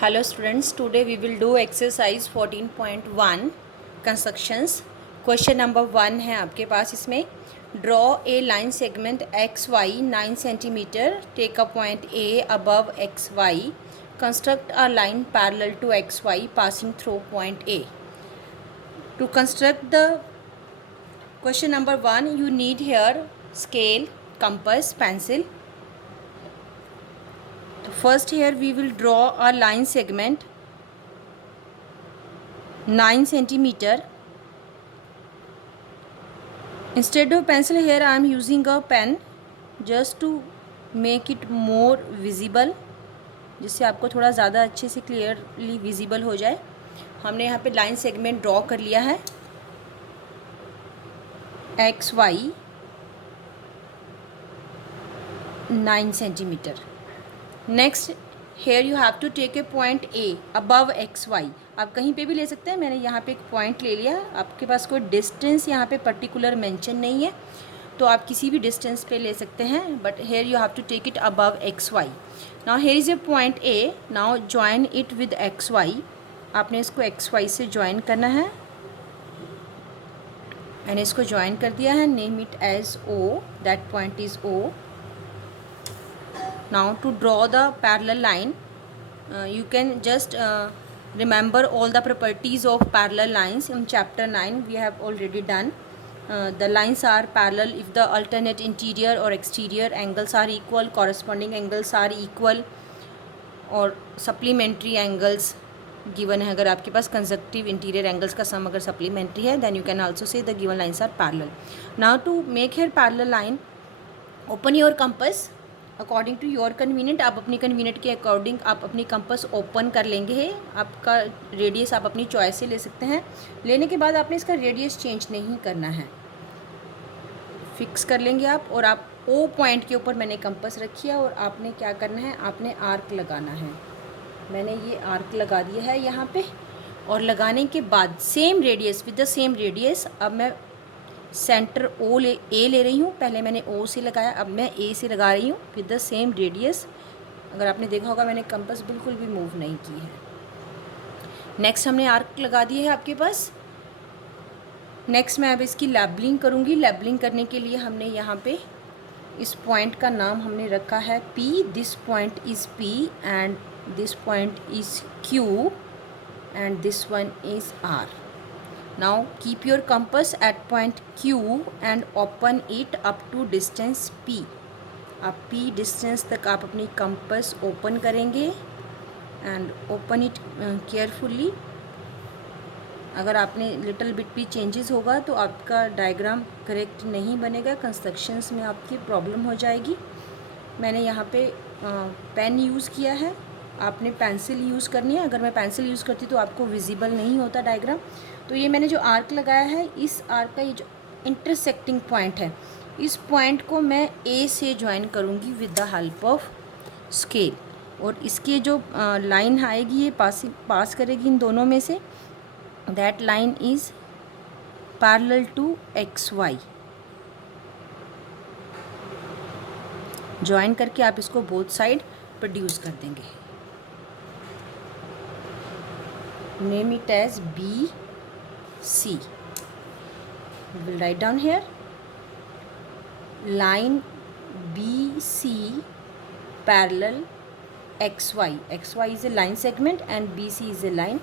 Hello students, today we will do exercise 14.1 constructions. Question number 1 है आपके पास इसमें. Draw a line segment XY 9 cm. Take a point A above XY. Construct a line parallel to XY passing through point A. To construct the question number 1, you need here scale, compass, pencil. First here we will draw a line segment 9 centimeter. Instead of pencil here I am using a pen just to make it more visible, जिससे आपको थोड़ा ज़्यादा अच्छे से clearly visible हो जाए. हमने यहाँ पे लाइन सेगमेंट ड्रॉ कर लिया है X Y 9 centimetre. Next here you have to take a point A above X Y. आप कहीं पे भी ले सकते हैं. मैंने यहाँ पे एक पॉइंट ले लिया. आपके पास कोई डिस्टेंस यहाँ पे पर्टिकुलर मेंशन नहीं है तो आप किसी भी डिस्टेंस पे ले सकते हैं, but here you have to take it above X Y. Now here is a point A. Now join it with X Y. आपने इसको एक्स वाई से ज्वाइन करना है. मैंने इसको ज्वाइन कर दिया है. Name it as O. That point is O. Now to draw the parallel line, you can just remember all the properties of parallel lines. In chapter 9 we have already done. The lines are parallel if the alternate interior or exterior angles are equal, corresponding angles are equal, और supplementary angles given है. अगर आपके पास consecutive interior angles का sum अगर supplementary है then you can also say the given lines are parallel. Now to make here parallel line, open your compass according to your convenient. आप अपनी convenient के according आप अपनी कंपास ओपन कर लेंगे. आपका रेडियस आप अपनी चॉइस से ले सकते हैं. लेने के बाद आपने इसका रेडियस चेंज नहीं करना है, फिक्स कर लेंगे आप. और आप ओ पॉइंट के ऊपर मैंने कंपास रखी है और आपने क्या करना है, आपने आर्क लगाना है. मैंने ये आर्क लगा दिया है यहाँ पे. और लगाने के बाद same radius with the same radius अब मैं सेंटर ए ले रही हूँ. पहले मैंने ओ से लगाया, अब मैं ए से लगा रही हूँ विद द सेम रेडियस. अगर आपने देखा होगा मैंने कंपास बिल्कुल भी मूव नहीं की है. नेक्स्ट हमने आर्क लगा दिया है आपके पास. नेक्स्ट मैं अब इसकी लेबलिंग करूँगी. लेबलिंग करने के लिए हमने यहाँ पे इस पॉइंट का नाम हमने रखा है P. This point is P and this point is Q and this one is R. Now keep your compass at point Q and open it up to distance P. आप P डिस्टेंस तक आप अपनी compass open करेंगे and open it carefully. अगर आपने little bit भी changes होगा तो आपका डायग्राम करेक्ट नहीं बनेगा. कंस्ट्रक्शंस में आपकी प्रॉब्लम हो जाएगी. मैंने यहाँ पे पेन यूज़ किया है. आपने पेंसिल यूज़ करनी है. अगर मैं पेंसिल यूज़ करती तो आपको विजिबल नहीं होता डायग्राम. तो ये मैंने जो आर्क लगाया है, इस आर्क का ये जो इंटरसेक्टिंग पॉइंट है, इस पॉइंट को मैं ए से ज्वाइन करूँगी with the help of scale. और इसके जो लाइन आएगी ये पास करेगी इन दोनों में से. That line is parallel to X Y. Join करके आप इसको बोथ साइड प्रोड्यूस कर देंगे. Name it as B C. We will write down here line BC parallel XY. XY is a line segment and BC is a line.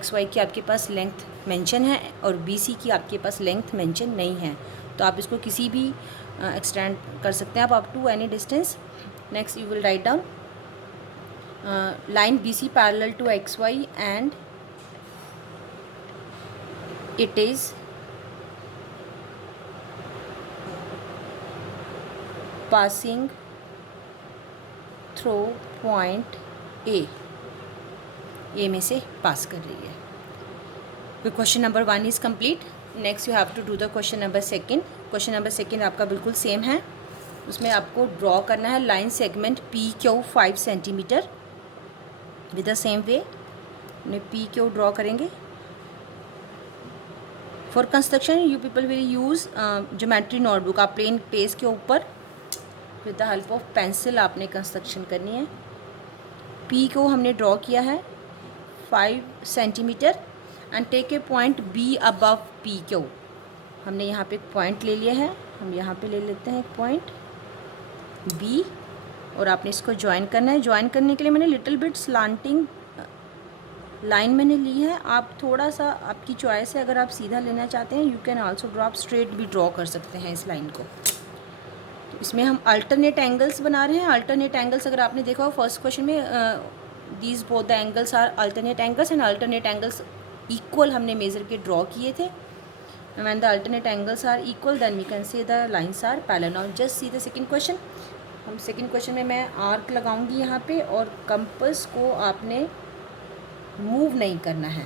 XY की आपके पास length mention है और BC की आपके पास length mention नहीं है, तो आप इसको किसी भी एक्सटेंड कर सकते हैं आप up to any distance. Next you will write down line BC parallel to XY and it is passing through point A. A में से पास कर रही है. तो question number 1 is complete. Next you have to do the question number 2. Question number 2 आपका बिल्कुल same है. उसमें आपको ड्रॉ करना है line segment P Q 5 centimetre with the same way. P Q draw करेंगे. For construction you people will use geometry notebook. आप plain page के ऊपर with the help of pencil आपने कंस्ट्रक्शन करनी है. पी को हमने ड्रॉ किया है. 5 centimetre and take a point B above P Q. हमने यहाँ पे एक पॉइंट ले लिया है, हम यहाँ पे ले लेते हैं एक पॉइंट बी और आपने इसको ज्वाइन करना है। ज्वाइन करने के लिए मैंने लिटिल बिट स्लांटिंग लाइन मैंने ली है। आप थोड़ा सा, आपकी चॉइस है, अगर आप सीधा लेना चाहते हैं यू कैन आल्सो ड्रॉ, आप स्ट्रेट भी ड्रॉ कर सकते हैं इस लाइन को। तो इसमें हम अल्टरनेट एंगल्स बना रहे हैं। अल्टरनेट एंगल्स अगर आपने देखा हो फर्स्ट क्वेश्चन में, these both the angles are alternate angles and alternate angles equal हमने मेजर के ड्रॉ किए थे। When the alternate angles are equal then we can say the lines are parallel. Now just see the second question. हम second question में मैं arc लगाऊंगी यहाँ पे और कंपास को आपने मूव नहीं करना है।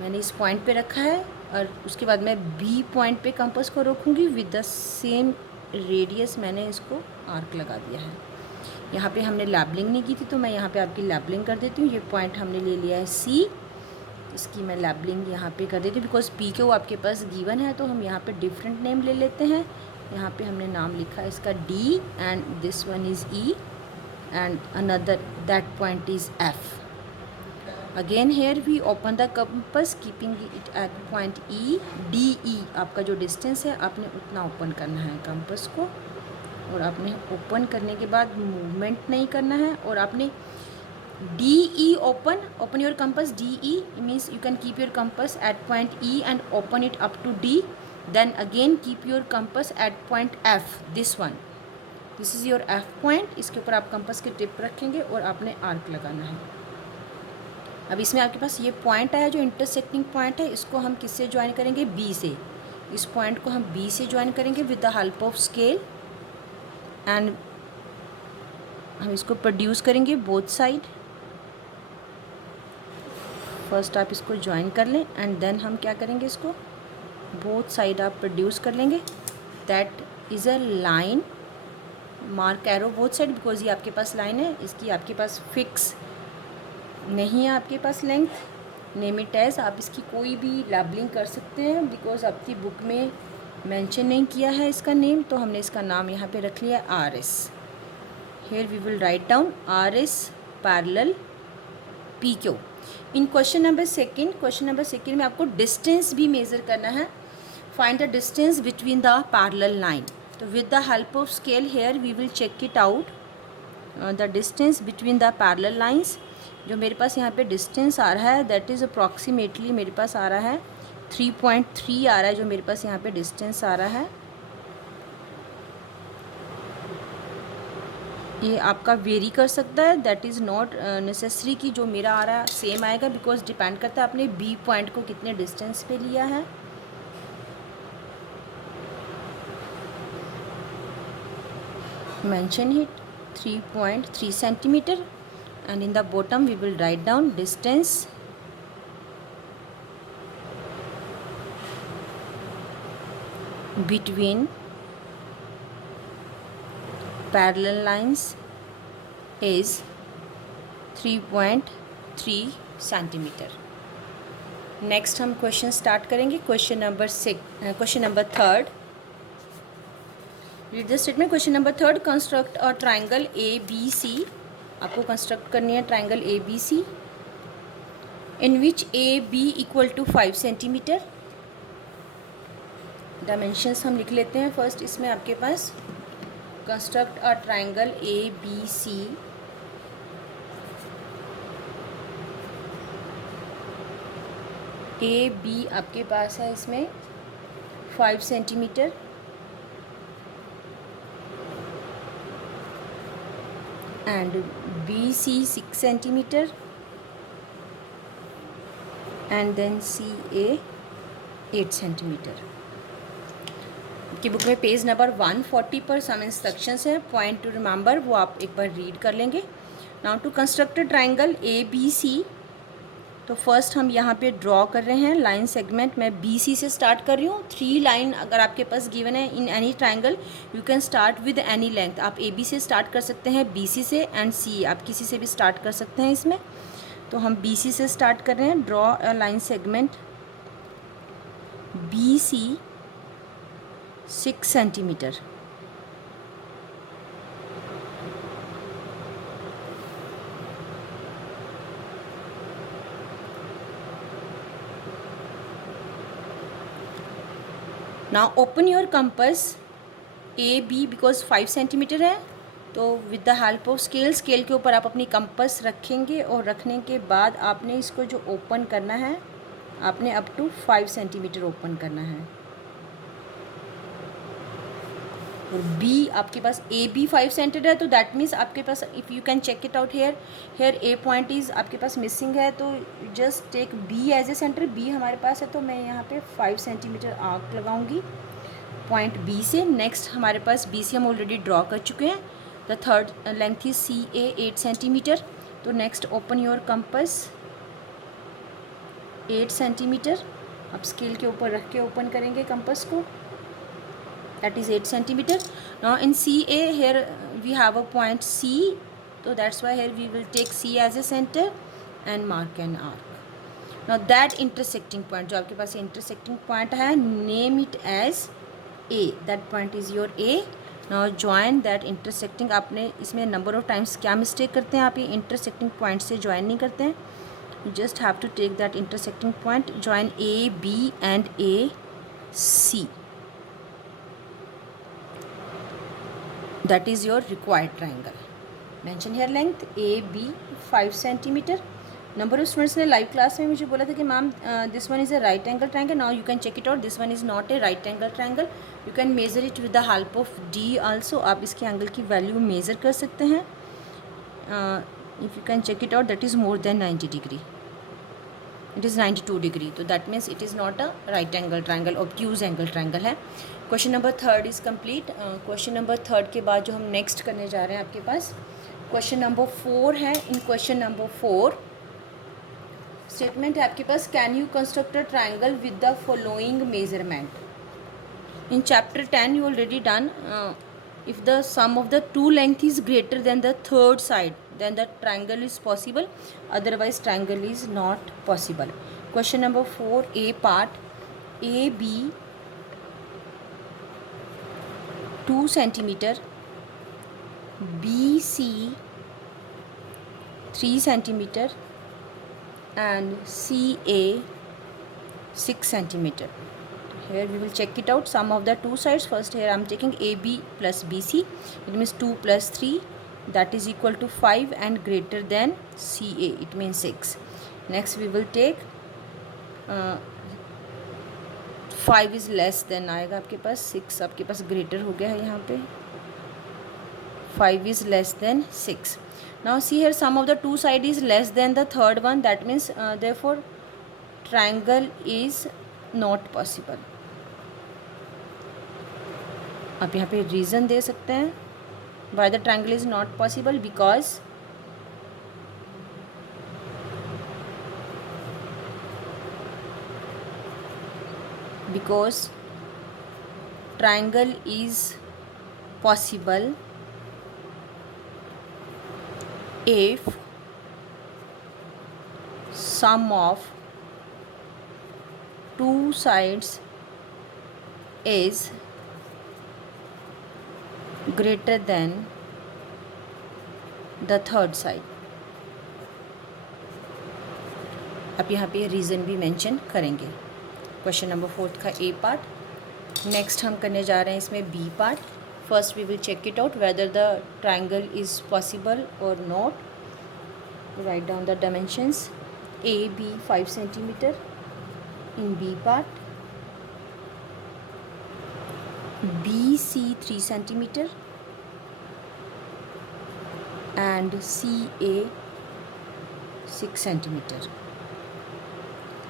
मैंने इस पॉइंट पे रखा है और उसके बाद मैं बी पॉइंट पे कंपास को रखूँगी विद द सेम रेडियस। मैंने इसको आर्क लगा दिया है। यहाँ पे हमने लैबलिंग नहीं की थी तो मैं यहाँ पे आपकी लैबलिंग कर देती हूँ। ये पॉइंट हमने ले लिया है सी, इसकी मैं लैबलिंग यहाँ पे कर देती हूँ बिकॉज पी क्यू आपके पास गिवन है तो हम यहाँ पे डिफरेंट नेम ले लेते हैं। यहाँ पे हमने नाम लिखा है इसका D and this one is E and another that point is F. Again here we open the compass keeping it at point E D E. आपका जो डिस्टेंस है आपने उतना ओपन करना है कंपास को और आपने ओपन करने के बाद मूवमेंट नहीं करना है। और आपने D E open your compass, D E means you can keep your compass at point E and open it up to D, then again keep your compass at point F, this one, this is your F point. इसके ऊपर आप compass की tip रखेंगे और आपने arc लगाना है। अब इसमें आपके पास ये पॉइंट आया जो इंटरसेक्टिंग पॉइंट है, इसको हम किससे ज्वाइन करेंगे, बी से। इस पॉइंट को हम बी से ज्वाइन करेंगे with the help of scale and हम इसको प्रोड्यूस करेंगे बोथ साइड। फर्स्ट आप इसको ज्वाइन कर लें एंड देन हम क्या करेंगे, इसको बोथ साइड आप प्रोड्यूस कर लेंगे। That is a line, mark arrow both side because ये आपके पास लाइन है, इसकी आपके पास फिक्स नहीं है आपके पास लेंथ। नेम इट एज, आप इसकी कोई भी लैबलिंग कर सकते हैं बिकॉज आपकी बुक में मेंशन नहीं किया है इसका नेम, तो हमने इसका नाम यहाँ पे रख लिया R S. Here we will write down R S parallel P Q. इन क्वेश्चन नंबर सेकेंड में आपको डिस्टेंस भी मेज़र करना है। Find the distance between the parallel line. तो with the help of scale here we will check it out the distance between the parallel lines. जो मेरे पास यहाँ पे डिस्टेंस आ रहा है दैट इज़ अप्रॉक्सीमेटली मेरे पास आ रहा है 3.3 आ रहा है, जो मेरे पास यहाँ पे डिस्टेंस आ रहा है। ये आपका वेरी कर सकता है, दैट इज़ नॉट नेसेसरी कि जो मेरा आ रहा है सेम आएगा बिकॉज डिपेंड करता है आपने बी पॉइंट को कितने डिस्टेंस पे लिया है। Mention it 3.3 centimetre and in the bottom we will write down distance between parallel lines is 3.3 centimetre. Next हम क्वेश्चन स्टार्ट करेंगे। Question number third, read the statement. Question number third, construct a triangle A B C. आपको construct करनी है triangle A B C in which A B equal to 5 centimetre. Dimensions हम लिख लेते हैं first. इसमें आपके पास construct a triangle A B C A B आपके पास है इसमें 5 centimetre and BC 6 centimeter and then CA 8 centimeter। की बुक में पेज नंबर 140 पर सम इंस्ट्रक्शंस है, पॉइंट टू रिमेंबर, वो आप एक बार रीड कर लेंगे। Now to construct triangle A B C, तो फर्स्ट हम यहाँ पे ड्रॉ कर रहे हैं लाइन सेगमेंट। मैं बी सी से स्टार्ट कर रही हूँ। 3 लाइन अगर आपके पास गिवन है in any triangle you can start with any length. आप ए बी से स्टार्ट कर सकते हैं, बी सी से, एंड सी आप किसी से भी स्टार्ट कर सकते हैं इसमें। तो हम बी सी से स्टार्ट कर रहे हैं। Draw a line segment B C 6 centimetre. Now open your compass A B, because 5 centimetre है, तो with the help of scale के ऊपर आप अपनी कंपास रखेंगे और रखने के बाद आपने इसको जो ओपन करना है, आपने अप टू 5 सेंटीमीटर ओपन करना है। और बी आपके पास ए बी 5 सेंटीमीटर है, तो दैट मीन्स आपके पास, if you can check it out here a point is आपके पास मिसिंग है, तो just take B as a centre. B हमारे पास है, तो मैं यहाँ पे 5 सेंटीमीटर आर्क लगाऊंगी पॉइंट बी से। नेक्स्ट हमारे पास बी सी हम ऑलरेडी ड्रॉ कर चुके हैं। The third length is C A 8 centimetre. तो next open your compass 8 centimetre. अब स्केल के ऊपर रख के ओपन करेंगे कंपास को, that is 8 centimetre. Now in C A here we have a point C, तो that's why here we will take C as a centre and mark an arc. Now that intersecting point, जो आपके पास intersecting point है, name it as A, that point is your A. Now join that intersecting, आपने इसमें number of times क्या mistake करते हैं, आप ये इंटरसेक्टिंग पॉइंट से ज्वाइन नहीं करते हैं। You just have to take that intersecting point, join A B and A C, that is your required triangle. Mention here length A B 5 centimetre. Number of students ने live class में मुझे बोला था कि ma'am this one is a right angle triangle. Now you can check it out, this one is not a right angle triangle. You can measure it with the help of D also. आप इसके angle की value measure कर सकते हैं। If you can check it out, that is more than 90 degree, it is 92 degree, तो that means it is not a right angle triangle, obtuse angle triangle है। Question number third is complete. Question number third के बाद जो हम next करने जा रहे हैं, आपके पास क्वेश्चन नंबर 4 है। इन क्वेश्चन नंबर 4 स्टेटमेंट है आपके पास, can you construct a triangle with the following measurement. In chapter 10 you already done, if the sum of the two length is greater than the third side, then the triangle is possible, otherwise triangle is not possible. Question number 4 A part, A B 2 centimeter, B C 3 centimeter and C A 6 centimeter. Here we will check it out, sum of the two sides. First here I am taking AB plus BC, it means 2 plus 3, that is equal to 5 and greater than CA, it means 6. Next we will take 5 is less than आएगा आपके पास, 6 आपके पास greater हो गया है यहाँ पे, 5 is less than 6. Now see here, sum of the two side is less than the third one, that means therefore triangle is not possible. आप यहाँ पे रीज़न दे सकते हैं why the triangle is not possible, because triangle is possible if sum of two sides is greater than the third side. आप यहाँ पे reason भी mention करेंगे। क्वेश्चन नंबर 4 का ए पार्ट। नेक्स्ट हम करने जा रहे हैं इसमें B part. First we will check it out whether the triangle is possible और not. Write down the dimensions, A B 5 centimeter in B part, BC 3 centimeter and CA 6 centimeter.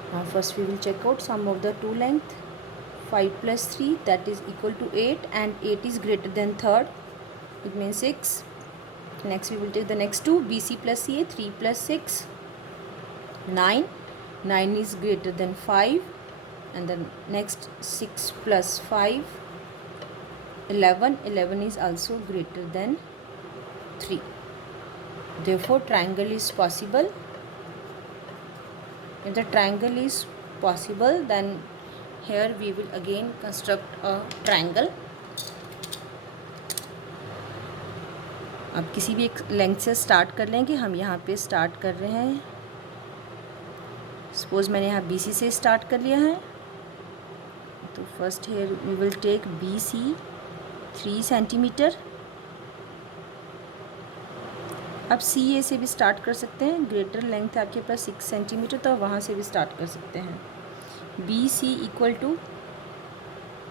Now first we will check out sum of the two length, 5 plus 3 that is equal to 8 and 8 is greater than third, it means 6. Next we will take the next two, BC plus CA, 3 plus 6 9, 9 is greater than 5 and then next 6 plus 5 11, 11 is also greater than 3. Therefore triangle is possible. If the triangle is possible, then here we will again construct a triangle. आप किसी भी एक length से start कर लेंगे, हम यहाँ पे स्टार्ट कर रहे हैं। सपोज मैंने यहाँ BC से स्टार्ट कर लिया है, तो first here we will take B C 3 centimetre. अब सी ए से भी स्टार्ट कर सकते हैं. ग्रेटर लेंथ आपके पास 6 सेंटीमीटर, तो वहाँ से भी स्टार्ट कर सकते हैं. B C equal to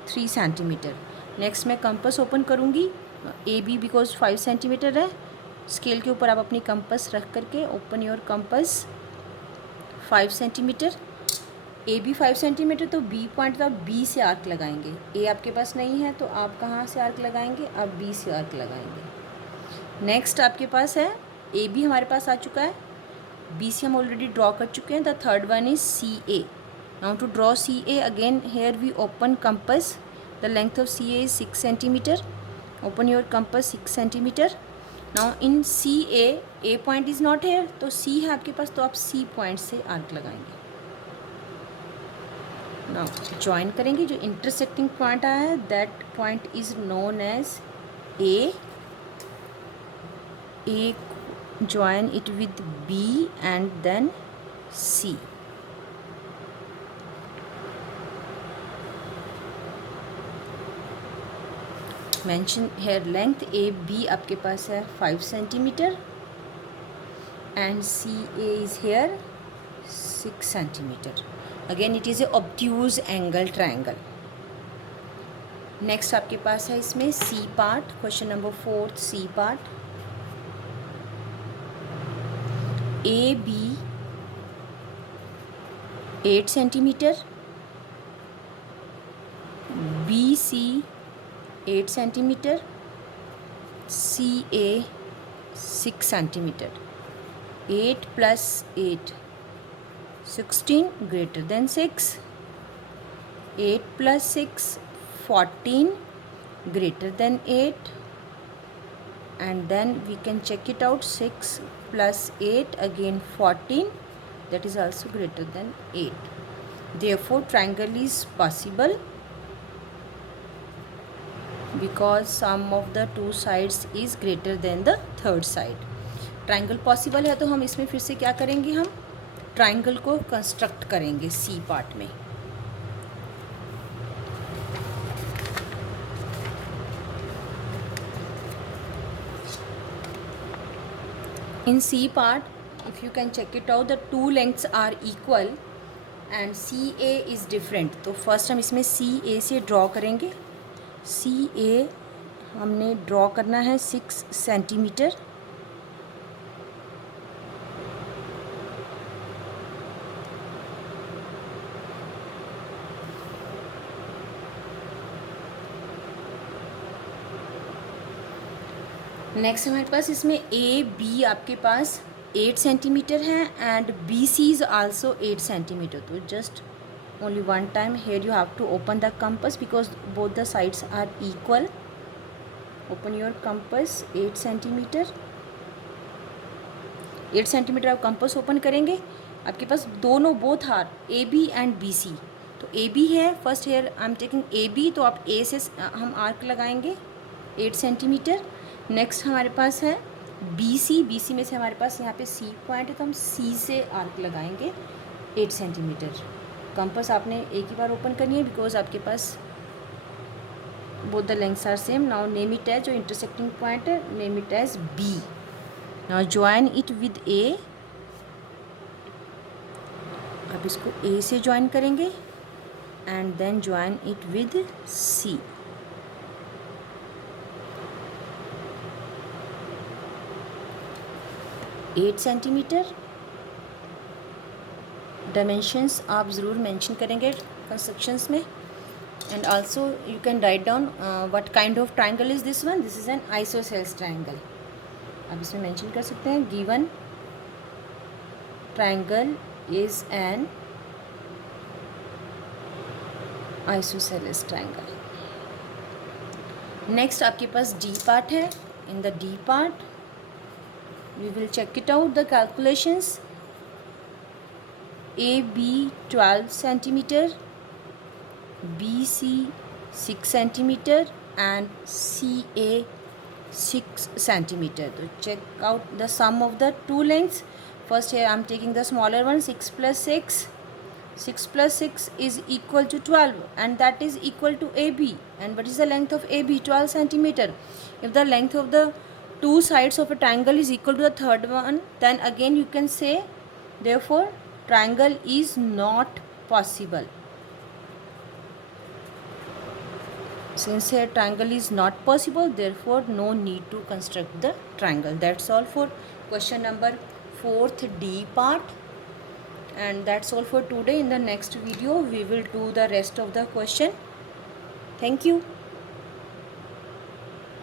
3 centimetre. Next मैं कंपस ओपन करूँगी. ए बी बिकॉज 5 सेंटीमीटर है. स्केल के ऊपर आप अपनी कंपस रख करके open your compass 5 centimetre. A B 5 centimetre, तो बी पॉइंट तो आप बी से आर्क लगाएंगे. ए आपके पास नहीं है तो आप कहाँ से आर्क लगाएंगे? आप बी से आर्क लगाएंगे. नेक्स्ट आपके पास है ए बी हमारे पास आ चुका है. बी सी हम ऑलरेडी ड्रॉ कर चुके हैं. The third one is C A. Now to draw C A again here we open compass. The length of C A is 6 centimetre. Open your compass 6 centimetre. Now in C A point is not here, तो C है आपके पास, तो आप C point से arc लगाएंगे. Now join करेंगे. जो इंटरसेक्टिंग पॉइंट आया है that point is known as A. Join it with B and then C. Mention here length A B आपके पास है 5 centimetre and C A is here 6 centimetre. Again it is a obtuse angle triangle. Next आपके पास है इसमें C part. Question number 4 C part. A B 8 centimetre, B C 8 centimetre, C A 6 centimetre. 8 plus 8 16 greater than 6. 8 plus 6 14 greater than 8. And then we can check it out. 6 plus 8 again 14, that is also greater than 8. Therefore triangle is possible because sum of the two sides is greater than the third side. Triangle possible है तो हम इसमें फिर से क्या करेंगे? हम triangle को कंस्ट्रक्ट करेंगे सी पार्ट में. In C part, if you can check it out, the two lengths are equal and CA is different. तो फर्स्ट हम इसमें CA से ड्रॉ करेंगे. CA हमने ड्रॉ करना है 6 सेंटीमीटर. नेक्स्ट हमारे पास इसमें ए बी आपके पास 8 सेंटीमीटर है and B C is also 8 centimetre. तो just only one time here you have to open the compass because both the sides are equal. Open your compass 8 centimeter. 8 centimeter आप compass open करेंगे. आपके पास दोनों both are A B and B C. तो A B है first here I am taking A B, तो आप ए से हम आर्क लगाएंगे 8 सेंटीमीटर. नेक्स्ट हमारे पास है बी सी. बी सी में से हमारे पास यहाँ पे सी पॉइंट है तो हम सी से आर्क लगाएंगे 8 सेंटीमीटर. कंपस आपने एक ही बार ओपन करनी है बिकॉज आपके पास both the lengths are same. Now name it as, जो इंटरसेक्टिंग पॉइंट है name it as B. Now join it with A. आप इसको ए से ज्वाइन करेंगे and then join it with C. Eight centimeter. Dimensions आप ज़रूर mention करेंगे constructions में. And also you can write down what kind of triangle is this one. This is an isosceles triangle. आप इसमें mention कर सकते हैं given triangle is an isosceles triangle. Next आपके पास डी पार्ट है. In the D part we will check it out the calculations. AB 12 centimeter, BC 6 centimeter and CA 6 centimeter. So check out the sum of the two lengths. First here I am taking the smaller one. 6 plus 6 6 plus 6 is equal to 12, and that is equal to AB. And what is the length of AB? 12 centimeter. If the length of the two sides of a triangle is equal to the third one, then again you can say, therefore triangle is not possible. Since here triangle is not possible, therefore no need to construct the triangle. That's all for question number 4th D part. And that's all for today. In the next video we will do the rest of the question. Thank you.